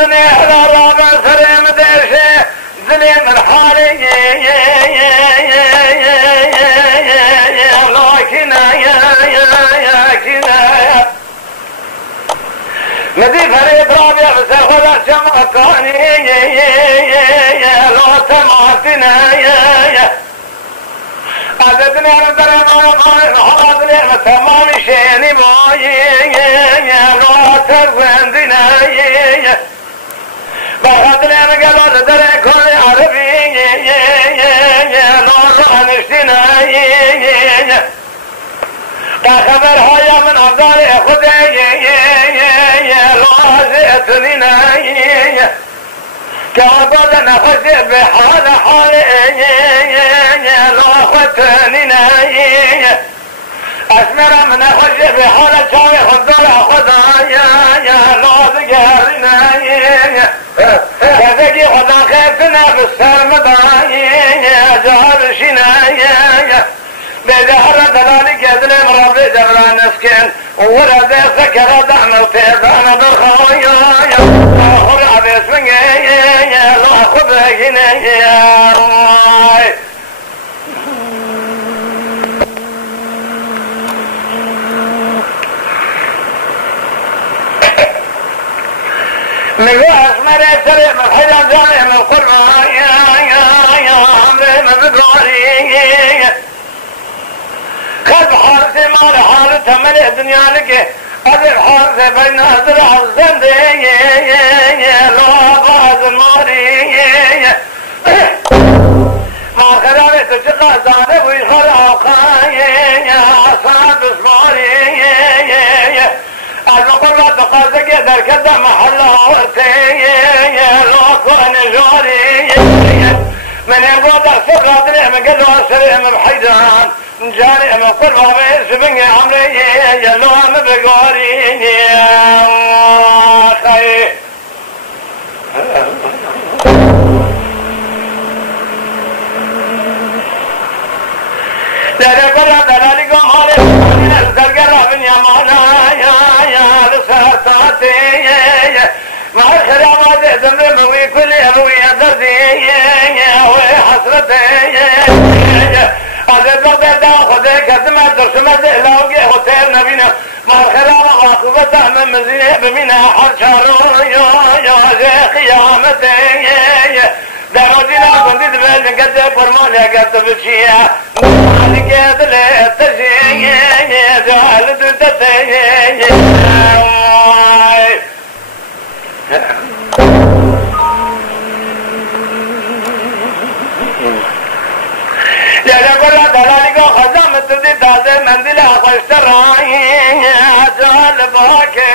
دنيا على رابع سريم ديشه زلين الحالي لكنا يا كنا مدي فريد رابع بسخذ الشمعتاني لو سمعتنا عددنا ندرم حرض لنا تمام شيني باي لو ترغندنا بغد لنا قالوا ندرم كل عربي لو رانشتنا خبر هاي من أفضل خدي لو زيتننا كعبد نخش بحال حالي لو ختننا أسمر من نخش بحال شاوي خضر خدايا لو ذكرنا كذكي خدا خيرتنا بالسرمداي جهر شنايا بجهر دلالك يدلم ربي جبران اسكن ولد سكر دعنا وتيبانا بالخويا اخر عبيس من لا خبك يا راي من اسمر سريع من حجم جاري من القربان يا عمري من بدواري خذ حارسي مال حارتها ملئ دنيا لك أذب حارسي بين أزرع الزندي لو بعض الماري ما خلالي تشقى زانب ويخرع وقاي أصاب اسماري المقرة تقاسك يدر كده محله ورتي لو كون جوري من يقول احسب رادري من قدر سريع من بحيدان جاري من قربة بيس بني عمري يلوها مبقوري خي داري قرى دلالي قوم هالي الزرقرة من يمانا يا لساتاتي مع الخرامات دمري موي كل أبوي أدردي وحسرتي عزيز الله خذك كتما درسما دهلاوكي هوتير نبينا مع الخرامة عاقبة من مزيه بمنا حرشارو يا قيامتي دارودينا كنت تبال نقد فرمالي قد بشيا عليك يدلي تشي جعل دتي يا قولا دلالي خزام تدي تازه مندلا خوشتراي جعل باكي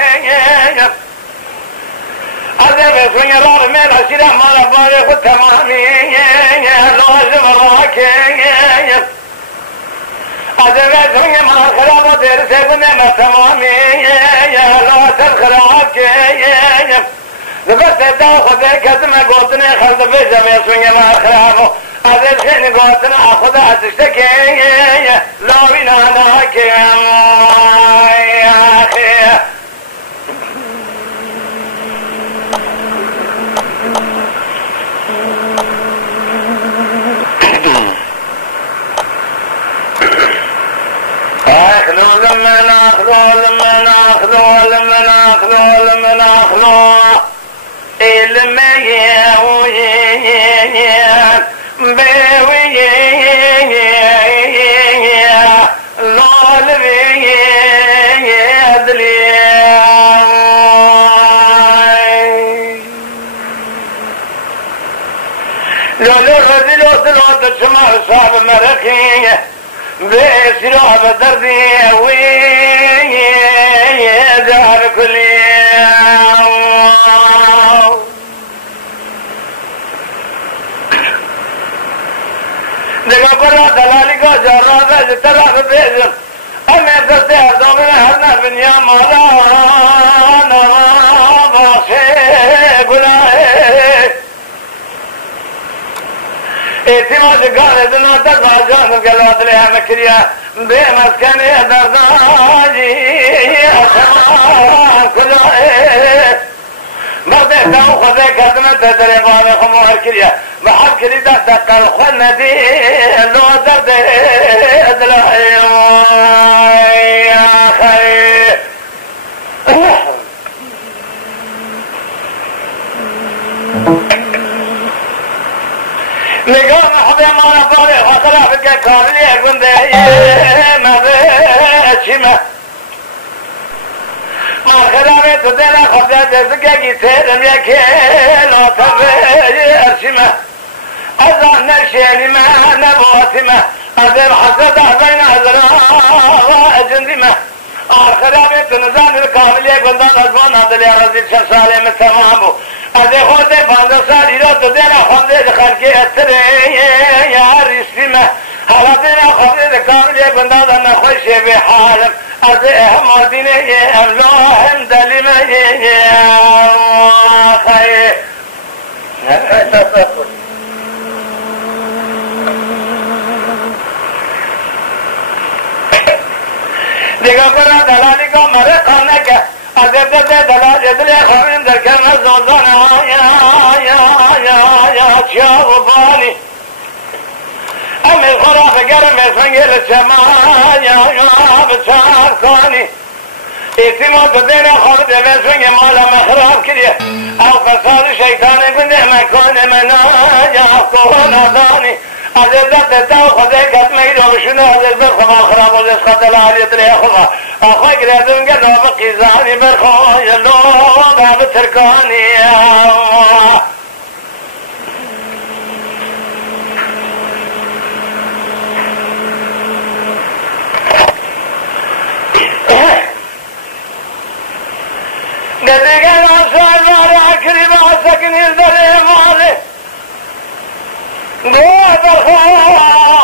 أذب سوين رار ميلا شيرا مالا باري خود تمامي لو جبراكي أذب سوين مالا خرابا دير سيبني ما تمامي لو تبخراكي نبت داو خودي كزم قوتني خلد بجم سوين مالا خرابا أذب سوين قوتنا خدا تشتكي لو بنا ناكي يا أخي صعب مرخي بسرعة بدردي ويدار كل يوم لقد قرأ دلالك جرابة جتراب بيزم أنا تستير دومنا هرنا بنيا مولانا باشي قلائي اتنو جگار دنو در باجان گلوات لها مکریا بے مسکنی درداجی اسمان کلائے مرد دو خذي كدمت درباني خموهر كريا محب كري دق الخن دي لو درد ادلعي يا خي نقول محبي ما نفاري وخلاف الكار لي اقول دي ما بشمه خلافه تدنا خذت زكاكي تهرم يكي لو تبي ارشمه اذان نشيني ما نبوتمه اذن حسد بين ازرا اجندمه خلافه تنزان الكامل يقول دان ازمان هذا اللي رزيد شمسالي متمامو اذن خذت باندر سالي لو تدنا خذت خلقي اتري يا رسمه حالتنا خذت الكامل يقول دان نخوشي بحالم أذيهم وديني أبلوهم دلمي خير دیگه برا دلالی کا مره خانه که عذب ده دلال ادلی خویم در کم زوزان یا چیا و بانی امی خراب گرم اسمنگل چما یا بچار کانی اعتماد دین خود اسمنگ مالا مخراب کریه او فساد شیطان گنده مکان منا یا کون آدانی از عزت دو خود کتمی رو بشونه از عزت خما خراب و از خطل علیت لی خما اخوی گردون گلو بقیزانی برخوی لو باب ترکانی قديقا نوصل وراء كريم سكن الدري مالي دوات الخوار